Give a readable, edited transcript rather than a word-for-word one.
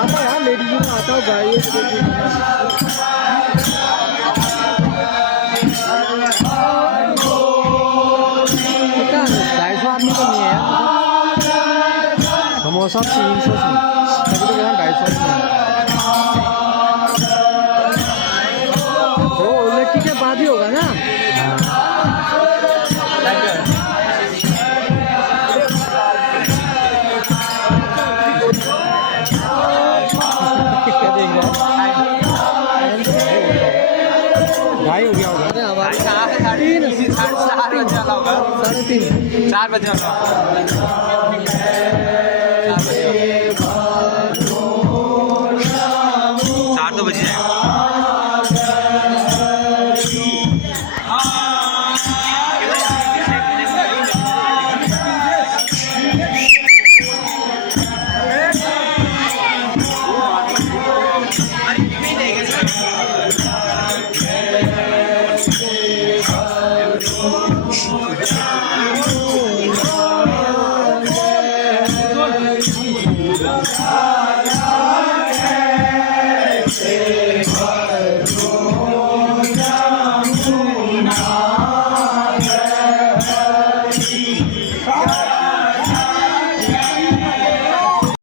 आता यार लेडीज में आता हूँ गाड़ी आदमी तो नहीं है समोसा 300 तभी तो 250 तो इलेक्ट्री के बाद ही होगा ना ढाई हो गया होगा हमारे 3 4 बजे 4 बजे